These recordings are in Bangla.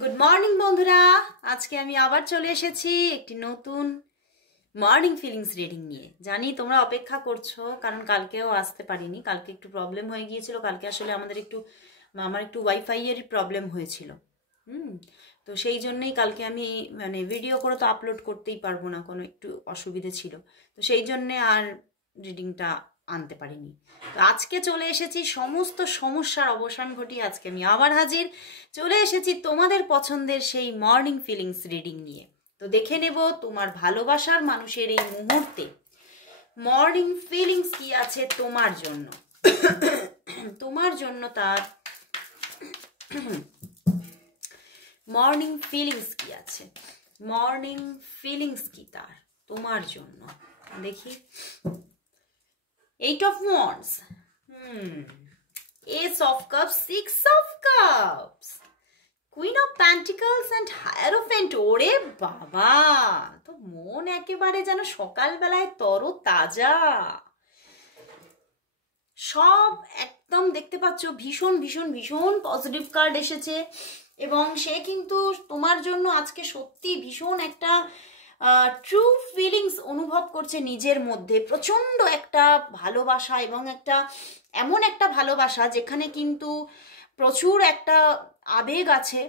গুড মর্নিং বন্ধুরা, আজকে আমি আবার চলে এসেছি একটি নতুন মর্নিং ফিলিংস রিডিং নিয়ে। জানি তোমরা অপেক্ষা করছো, কারণ কালকেও আসতে পারিনি। কালকে একটু প্রবলেম হয়ে গিয়েছিল। কালকে আসলে আমার একটু ওয়াইফাই এর প্রবলেম হয়েছিল। তো সেই জন্যই কালকে আমি ভিডিও করে তো আপলোড করতেই পারবো না, কোনো একটু অসুবিধে ছিল। তো সেই জন্যে আর রিডিংটা আনতে পারিনি। তো আজকে চলে এসেছি সমস্ত সমস্যার অবসান ঘটিয়ে আজকে আমি আবার হাজির। চলে এসেছি তোমাদের পছন্দের সেই মর্নিং ফিলিংস রিডিং নিয়ে। তো দেখে নেব তোমার ভালোবাসার মানুষের এই মুহূর্তে মর্নিং ফিলিংস কি আছে তোমার জন্য। তোমার জন্য তার মর্নিং ফিলিংস কি আছে, মর্নিং ফিলিংস কি তার তোমার জন্য। দেখি, 8 of Wands, Ace of Cups, 6 of Cups, Queen of Pentacles and Hierophant। ওরে বাবা, তো মন একেবারে যেন সকালবেলায় তরতাজা, সব একদম দেখতে পাচ্ছ ভীষণ ভীষণ ভীষণ পজিটিভ কার্ড এসেছে। এবং সে কিন্তু তোমার জন্য আজকে সত্যি ভীষণ একটা ট্রু ফিলিংস অনুভব করছে নিজের মধ্যে। প্রচণ্ড একটা ভালোবাসা এবং এমন একটা ভালোবাসা যেখানে কিন্তু প্রচুর একটা আবেগ আছে।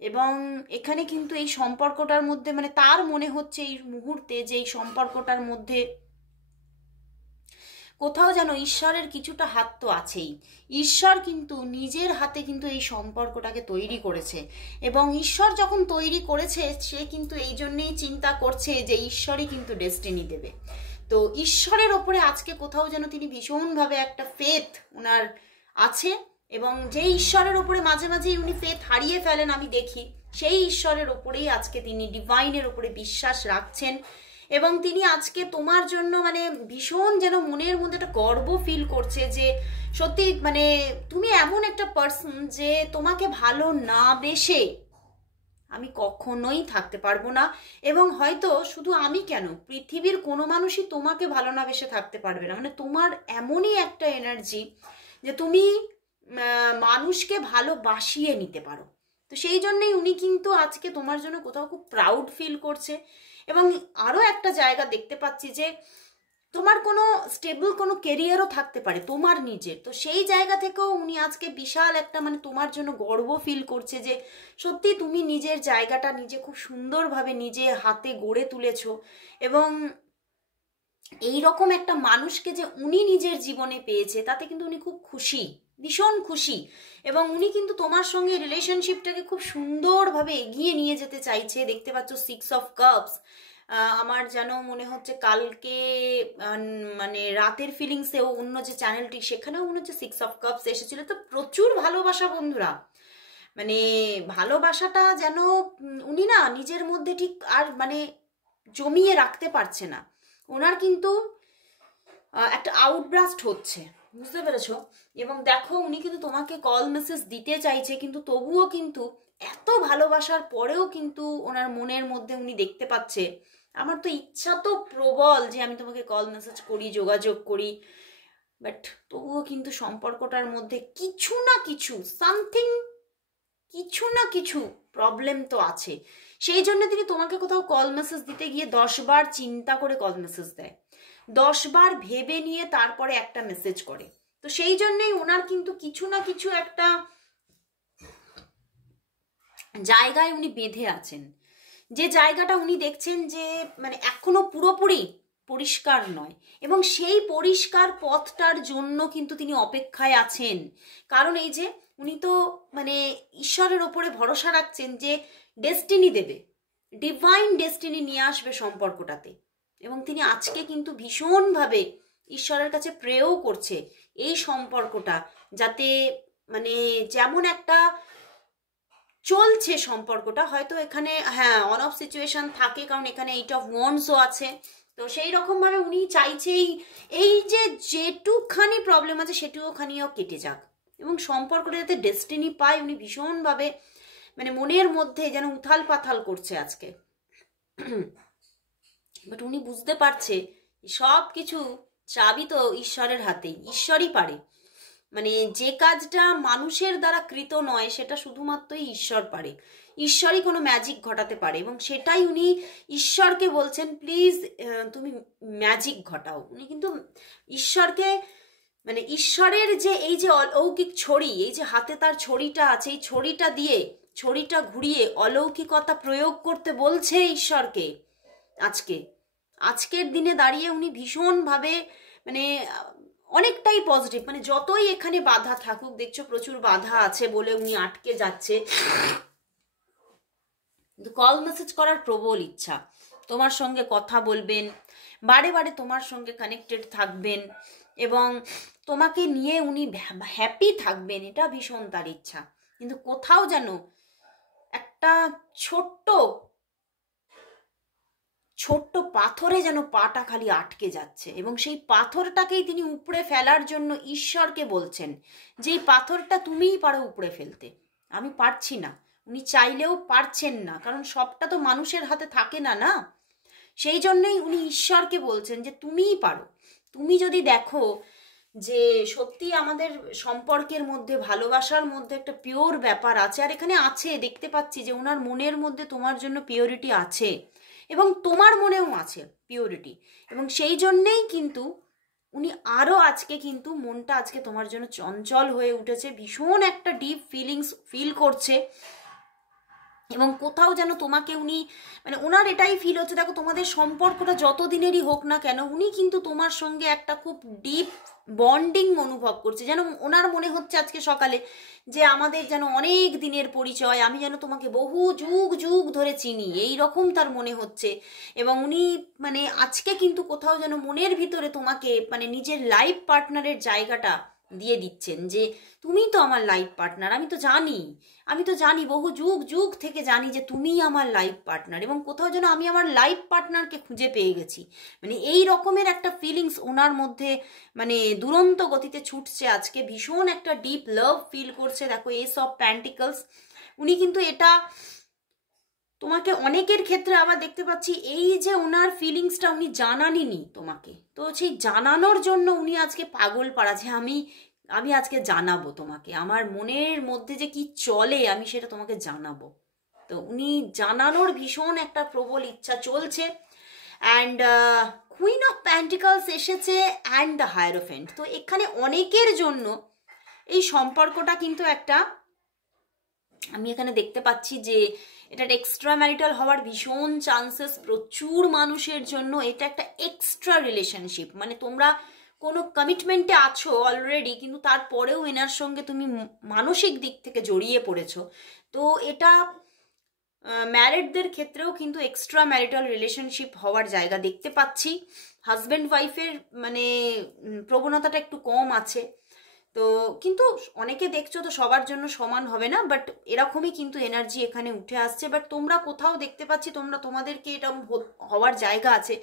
এবং এখানে কিন্তু এই সম্পর্কটার মধ্যে তার মনে হচ্ছে এই মুহূর্তে যে এই সম্পর্কটার মধ্যে কোথাও যেন ঈশ্বরের কিছুটা হাত তো আছেই। ঈশ্বর কিন্তু নিজের হাতে কিন্তু এই সম্পর্কটাকে তৈরি করেছে। এবং ঈশ্বর যখন তৈরি করেছে, সে কিন্তু এই জন্যেই চিন্তা করছে যে ঈশ্বরই কিন্তু ডেস্টিনি দেবে। তো ঈশ্বরের ওপরে আজকে কোথাও যেন তিনি ভীষণভাবে একটা ফেথ ওনার আছে। এবং যে ঈশ্বরের ওপরে মাঝে মাঝেই উনি ফেথ হারিয়ে ফেলেন আমি দেখি, সেই ঈশ্বরের ওপরেই আজকে তিনি ডিভাইনের ওপরে বিশ্বাস রাখছেন। এবং তিনি আজকে তোমার জন্য ভীষণ যেন মনের মধ্যে একটা গর্ব ফিল করছে যে সত্যি তুমি এমন একটা পার্সন যে তোমাকে ভালো না বেসে আমি কখনোই থাকতে পারবো না। এবং হয়তো শুধু আমি কেন, পৃথিবীর কোনো মানুষই তোমাকে ভালো না বেসে থাকতে পারবে না। তোমার এমনই একটা এনার্জি যে তুমি মানুষকে ভালোবাসিয়ে নিতে পারো। তো সেই জন্যই উনি কিন্তু আজকে তোমার জন্য কোথাও খুব প্রাউড ফিল করছে। এবং আরও একটা জায়গা দেখতে পাচ্ছি যে তোমার কোনো স্টেবল কোনো কেরিয়ারও থাকতে পারে তোমার নিজের। তো সেই জায়গা থেকেও উনি আজকে বিশাল একটা তোমার জন্য গর্ব ফিল করছে যে সত্যি তুমি নিজের জায়গাটা নিজে খুব সুন্দরভাবে নিজে হাতে গড়ে তুলেছো। এবং এই রকম একটা মানুষকে যে উনি নিজের জীবনে পেয়েছে তাতে কিন্তু উনি খুব খুশি, ভীষণ খুশি। এবং উনি কিন্তু তোমার সঙ্গে রিলেশনশিপটাকে খুব সুন্দরভাবে এগিয়ে নিয়ে যেতে চাইছে। দেখতে পাচ্ছ 6 of Cups। আমার যেন মনে হচ্ছে কালকে রাতের ফিলিংসেও অন্য যে চ্যানেলটি সেখানেও মনে হচ্ছে 6 of Cups এসেছিল। তো প্রচুর ভালোবাসা বন্ধুরা, ভালোবাসাটা যেন উনি না নিজের মধ্যে ঠিক আর জমিয়ে রাখতে পারছে না। ওনার কিন্তু একটা আউটব্রাস্ট হচ্ছে, বুঝতে পেরেছো? এবং দেখো উনি কিন্তু তোমাকে কল মেসেজ দিতে চাইছে, কিন্তু তবুও কিন্তু এত ভালোবাসার পরেও কিন্তু ওনার মনের মধ্যে উনি দেখতে পাচ্ছে আমার তো ইচ্ছা তো প্রবল যে আমি তোমাকে কল মেসেজ করি, যোগাযোগ করি, বাট তবুও কিন্তু সম্পর্কটার মধ্যে কিছু না কিছু সামথিং, কিছু না কিছু প্রবলেম তো আছে। সেই জন্য তিনি তোমাকে কোথাও কল মেসেজ দিতে গিয়ে 10 বার চিন্তা করে কল মেসেজ দেয়, 10 বার ভেবে নিয়ে তারপরে একটা মেসেজ করে। তো সেই জন্যই ওনার কিন্তু কিছু না কিছু একটা জায়গায় উনি বেঁধে আছেন, যে জায়গাটা উনি দেখছেন যে এখনো পুরোপুরি পরিষ্কার নয়। এবং সেই পরিষ্কার পথটার জন্য কিন্তু তিনি অপেক্ষায় আছেন। কারণ এই যে উনি তো ঈশ্বরের ওপরে ভরসা রাখছেন যে ডেস্টিনি দেবে, ডিভাইন ডেস্টিনি নিয়ে আসবে সম্পর্কটাতে। এবং তিনি আজকে কিন্তু ভীষণভাবে ঈশ্বরের কাছে প্রেও করছে এই সম্পর্কটা যাতে যেমন একটা চলছে সম্পর্কটা, হয়তো এখানে অন অফ সিচুয়েশন থাকে, কারণ এখানে 8 of Wandsও আছে। তো সেই রকম ভাবে উনি চাইছে এই যে যেটুকখানি প্রবলেম আছে সেটুকুখানিও কেটে যাক এবং সম্পর্কটা যাতে ডেস্টিনি পায়। উনি ভীষণভাবে মনের মধ্যে যেন উথাল পাথাল করছে আজকে। বাট উনি বুঝতে পারছে সব কিছু চাবি তো ঈশ্বরের হাতেই, ঈশ্বরই পারে মানে যে কাজটা মানুষের দ্বারা কৃত নয় সেটা শুধুমাত্রই ঈশ্বর পারে, ঈশ্বরই কোনো ম্যাজিক ঘটাতে পারে। এবং সেটাই উনি ঈশ্বরকে বলছেন, প্লিজ তুমি ম্যাজিক ঘটাও। উনি কিন্তু ঈশ্বরকে মানে ঈশ্বরের যে এই যে অলৌকিক ছড়ি, এই যে হাতে তার ছড়িটা আছে, এই ছড়িটা দিয়ে ছড়িটা ঘুরিয়ে অলৌকিকতা প্রয়োগ করতে বলছে ঈশ্বরকে। আজকের দিনে দাঁড়িয়ে উনি ভীষণভাবে মানে অনেকটাই পজিটিভ। মানে যতই এখানে বাধা থাকুক, দেখছো প্রচুর বাধা আছে বলে উনি আটকে যাচ্ছে, কল মেসেজ করার প্রবল ইচ্ছা, তোমার সঙ্গে কথা বলবেন, বারে বারে তোমার সঙ্গে কানেক্টেড থাকবেন এবং তোমাকে নিয়ে উনি হ্যাপি থাকবেন, এটা ভীষণ তার ইচ্ছা। কিন্তু কোথাও যেন একটা ছোট্ট পাথরে যেন পাটা খালি আটকে যাচ্ছে এবং সেই পাথরটাকেই তিনি উপড়ে ফেলার জন্য ঈশ্বরকে বলছেন যে এই পাথরটা তুমিই পারো উপড়ে ফেলতে, আমি পারছি না। উনি চাইলেও পারছেন না, কারণ সবটা তো মানুষের হাতে থাকে না, না? সেই জন্যই উনি ঈশ্বরকে বলছেন যে তুমিই পারো। তুমি যদি দেখো যে সত্যি আমাদের সম্পর্কের মধ্যে, ভালোবাসার মধ্যে একটা পিওর ব্যাপার আছে, আর এখানে আছে, দেখতে পাচ্ছি যে ওনার মনের মধ্যে তোমার জন্য পিওরিটি আছে এবং তোমার মনেও আছে পিওরিটি, এবং সেই জন্যেই কিন্তু উনি আরও আজকে কিন্তু মনটা আজকে তোমার জন্য চঞ্চল হয়ে উঠেছে, ভীষণ একটা ডিপ ফিলিংস ফিল করছে। এবং কোথাও যেন তোমাকে উনি মানে ওনার এটাই ফিল হচ্ছে, দেখো তোমাদের সম্পর্কটা যত দিনেরই হোক না কেন, উনি কিন্তু তোমার সঙ্গে একটা খুব ডিপ বন্ডিং অনুভব করছে। যেন ওনার মনে হচ্ছে আজকে সকালে যে আমাদের যেন অনেক দিনের পরিচয়, আমি যেন তোমাকে বহু যুগ যুগ ধরে চিনি, এই রকম তার মনে হচ্ছে। এবং উনি মানে আজকে কিন্তু কোথাও যেন মনের ভিতরে তোমাকে মানে নিজের লাইফ পার্টনারের জায়গাটা দিয়ে দিচ্ছেন যে তুমি তো আমার লাইফ পার্টনার, আমি তো জানি বহু যুগ যুগ থেকে জানি যে তুমিই আমার লাইফ পার্টনার, এবং কোথাও যেন আমি আমার লাইফ পার্টনারকে খুঁজে পেয়ে গেছি। মানে এই রকমের একটা ফিলিংস ওনার মধ্যে মানে দুরন্ত গতিতে ছুটছে আজকে, ভীষণ একটা ডিপ লাভ ফিল করছে। দেখো এস অফ প্যান্টিকলস, উনি কিন্তু এটা তোমাকে অনেকের ক্ষেত্রে আবার দেখতে পাচ্ছি এই যে ওনার ফিলিংসটা উনি জানাননি তোমাকে, তো সেই জানানোর জন্য উনি আজকে পাগল পাড়া যে আমি আজকে জানাবো তোমাকে, আমার মনের মধ্যে যে কি চলে আমি সেটা তোমাকে জানাবো। তো উনি জানানোর ভীষণ একটা প্রবল ইচ্ছা চলছে। অ্যান্ড কুইন অফ প্যান্টিকলস এসেছে অ্যান্ড দ্য হায়ারোফেন্ট। তো এখানে অনেকের জন্য এই সম্পর্কটা কিন্তু একটা, আমি এখানে দেখতে পাচ্ছি যে এটা এক্সট্রা ম্যারিটাল হওয়ার ভীষণ চান্সেস প্রচুর মানুষের জন্য। এটা একটা এক্সট্রা রিলেশনশিপ, মানে তোমরা কোনো কমিটমেন্টে আছো অলরেডি, কিন্তু তারপরেও এনার সঙ্গে তুমি মানসিক দিক থেকে জড়িয়ে পড়েছো। তো এটা ম্যারিডদের ক্ষেত্রেও কিন্তু এক্সট্রা ম্যারিটাল রিলেশনশিপ হওয়ার জায়গা দেখতে পাচ্ছি। হাজব্যান্ড ওয়াইফের মানে প্রবণতাটা একটু কম আছে, তো কিন্তু অনেকে দেখছো তো সবার জন্য সমান হবে না, বাট এরকমই কিন্তু এনার্জি এখানে উঠে আসছে। বাট তোমরা কোথাও দেখতে পাচ্ছি তোমাদেরকে এরকম হওয়ার জায়গা আছে,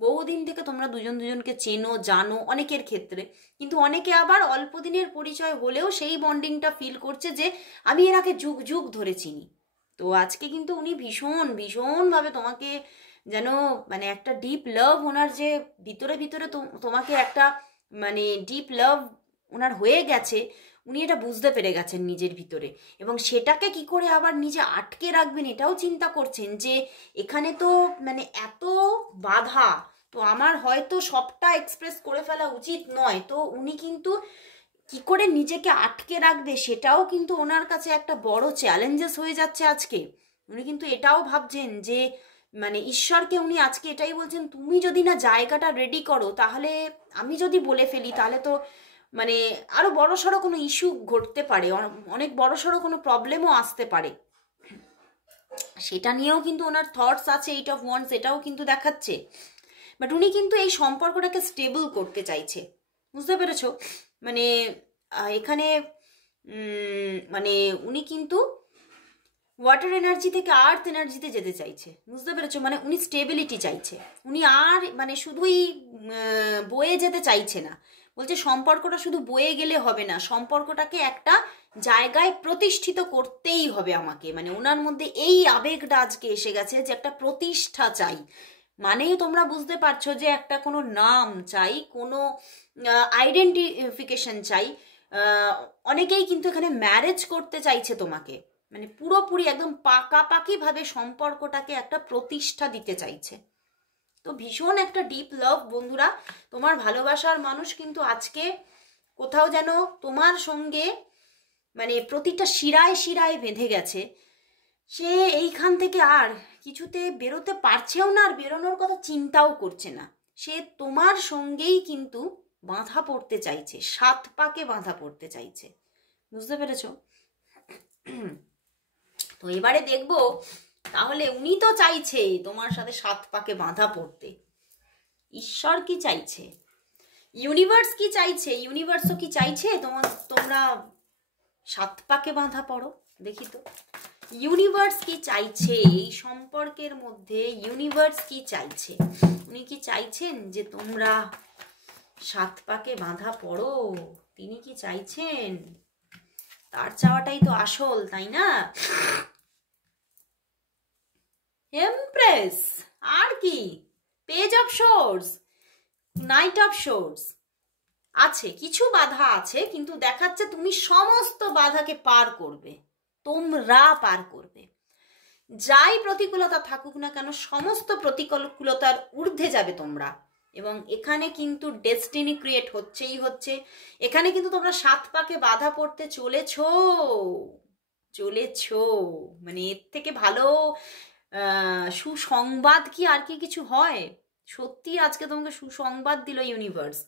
বহুদিন থেকে তোমরা দুজনকে চেনো জানো অনেকের ক্ষেত্রে, কিন্তু অনেকে আবার অল্প দিনের পরিচয় হলেও সেই বন্ডিংটা ফিল করছে যে আমি এনাকে যুগ যুগ ধরে চিনি। তো আজকে কিন্তু উনি ভীষণভাবে তোমাকে যেন মানে একটা ডিপ লাভ, ওনার যে ভিতরে ভিতরে তোমাকে একটা মানে ডিপ লাভ ওনার হয়ে গেছে, উনি এটা বুঝতে পেরে গেছেন নিজের ভিতরে, এবং সেটাকে কি করে আবার নিজে আটকে রাখবেন এটাও চিন্তা করছেন যে এখানে তো মানে এত বাধা, তো আমার হয়তো সবটা এক্সপ্রেস করে ফেলা উচিত নয়। তো উনি কিন্তু কি করে নিজেকে আটকে রাখবে সেটাও কিন্তু ওনার কাছে একটা বড় চ্যালেঞ্জেস হয়ে যাচ্ছে আজকে। উনি কিন্তু এটাও ভাবছেন যে মানে ঈশ্বরকে উনি আজকে এটাই বলছেন, তুমি যদি না জায়গাটা রেডি করো, তাহলে আমি যদি বলে ফেলি তাহলে তো মানে আরো বড়সড় কোনো ইস্যু ঘটতে পারে, অনেক বড়সড় কোনো প্রবলেমও আসতে পারে। সেটা নিয়েও কিন্তু ওনার থটস আছে, 8 of Wands এটাও কিন্তু দেখাচ্ছে। বাট উনি কিন্তু এই সম্পর্কটাকে স্টেবল করতে চাইছে, বুঝতে পেরেছো? মানে এখানে মানে উনি কিন্তু ওয়াটার এনার্জি থেকে আর্থ এনার্জিতে যেতে চাইছে, বুঝতে পেরেছো? মানে উনি স্টেবিলিটি চাইছে, উনি আর মানে শুধুই বয়ে যেতে চাইছে না, বলছে সম্পর্কটা শুধু বয়ে গেলে হবে না, সম্পর্কটাকে একটা জায়গায় প্রতিষ্ঠিত করতেই হবে আমাকে। মানে ওনার মধ্যে এই আবেগটা আজকে এসে গেছে যে একটা প্রতিষ্ঠা চাই, মানেই তোমরা বুঝতে পারছো যে একটা কোনো নাম চাই, কোনো আইডেন্টিফিকেশন চাই, অনেকেই কিন্তু এখানে ম্যারেজ করতে চাইছে তোমাকে, মানে পুরোপুরি একদম পাকাপাকিভাবে সম্পর্কটাকে একটা প্রতিষ্ঠা দিতে চাইছে। তো ভীষণ একটা ডিপ লাভ বন্ধুরা, তোমার ভালোবাসার মানুষ কিন্তু আজকে কোথাও যেন তোমার সঙ্গে মানে প্রতিটা শিরায় শিরায় বেঁধে গেছে। সে এইখান থেকে আর কিছুতে বেরোতে পারছেও না, আর বেরোনোর কথা চিন্তাও করছে না। সে তোমার সঙ্গেই কিন্তু বাঁধা পড়তে চাইছে, 7 পাকে বাঁধা পড়তে চাইছে। বুঝতে পেরেছ? তো এবারে দেখবো তাহলে উনি তো চাইছে তোমার সাথে 7 পাকে বাঁধা পড়তে, ঈশ্বর কি চাইছে, ইউনিভার্স কি চাইছে, ইউনিভার্সও কি চাইছে তোমরা 7 পাকে বাঁধা পড়ো? দেখি তো ইউনিভার্স কি চাইছে এই সম্পর্কের মধ্যে, ইউনিভার্স কি চাইছে? উনি কি চাইছেন যে তোমরা 7 পাকে বাঁধা পড়ো? তিনি কি চাইছেন? তার চাওয়াটাই তো আসল, তাই না? এমপ্রেস, আর কি, page of swords, night of swords আছে, কিছু বাধা আছে, কিন্তু দেখাচ্ছে তুমি সমস্ত বাধাকে পার করবে, তোমরা পার করবে। যাই প্রতিকূলতা থাকুক না কেন সমস্ত প্রতিকূলতার ঊর্ধ্বে যাবে তোমরা। এবং এখানে কিন্তু ডেস্টিনি ক্রিয়েট হচ্ছেই হচ্ছে। এখানে কিন্তু তোমরা 7 পাকে বাধা পড়তে চলেছো, মানে এর থেকে ভালো সুসংবাদ কি আর কি কিছু হয়? সত্যি আজকে তোমাকে সুসংবাদ দিল ইউনিভার্স।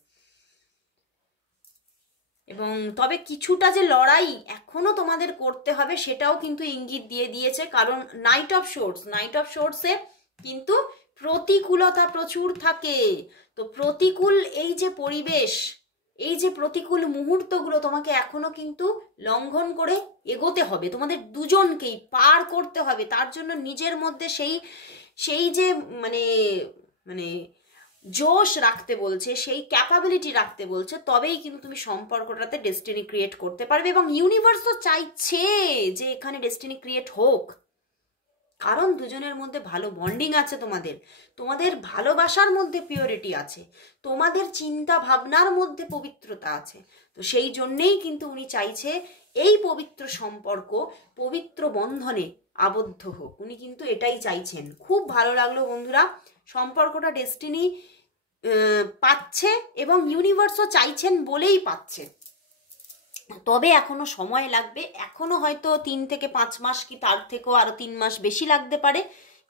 এবং তবে কিছুটা যে লড়াই এখনো তোমাদের করতে হবে সেটাও কিন্তু ইঙ্গিত দিয়ে দিয়েছে, কারণ নাইট অফ সোর্সে কিন্তু প্রতিকূলতা প্রচুর থাকে। তো প্রতিকূল এই যে পরিবেশ, এই যে প্রতিকূল মুহূর্তগুলো তোমাকে এখনো কিন্তু লঙ্ঘন করে এগোতে হবে, তোমাদের দুজনকেই পার করতে হবে। তার জন্য নিজের মধ্যে সেই যে মানে মানে জোশ রাখতে বলছে, সেই ক্যাপাবিলিটি রাখতে বলছে, তবেই কিন্তু তুমি সম্পর্কটাতে ডেস্টিনি ক্রিয়েট করতে পারবে। এবং ইউনিভার্স তো চাইছে যে এখানে ডেস্টিনি ক্রিয়েট হোক, কারণ দুজনের মধ্যে ভালো বন্ডিং আছে, তোমাদের ভালোবাসার মধ্যে পিওরিটি আছে, তোমাদের চিন্তা ভাবনার মধ্যে পবিত্রতা আছে। তো সেই জন্যেই কিন্তু উনি চাইছে এই পবিত্র সম্পর্ক পবিত্র বন্ধনে আবদ্ধ হোক, উনি কিন্তু এটাই চাইছেন। খুব ভালো লাগলো বন্ধুরা, সম্পর্কটা ডেস্টিনি পাচ্ছে এবং ইউনিভার্সও চাইছেন বলেই পাচ্ছে। তবে এখনো সময় লাগবে, এখনো হয়তো 3 থেকে 5 মাস কি তার থেকেও আরো 3 মাস বেশি লাগতে পারে,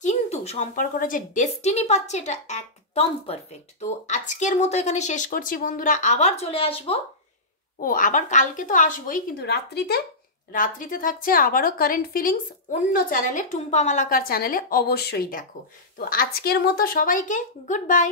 কিন্তু সম্পর্কটা যে ডেস্টিনি পাচ্ছে এটা একদম পারফেক্ট। তো আজকের মতো এখানে শেষ করছি বন্ধুরা, আবার চলে আসবো, আবার কালকে তো আসবোই, কিন্তু রাত্রিতে থাকছে আবারও কারেন্ট ফিলিংস অন্য চ্যানেলে, টুম্পা মালাকার চ্যানেলে, অবশ্যই দেখো। তো আজকের মতো সবাইকে গুড বাই।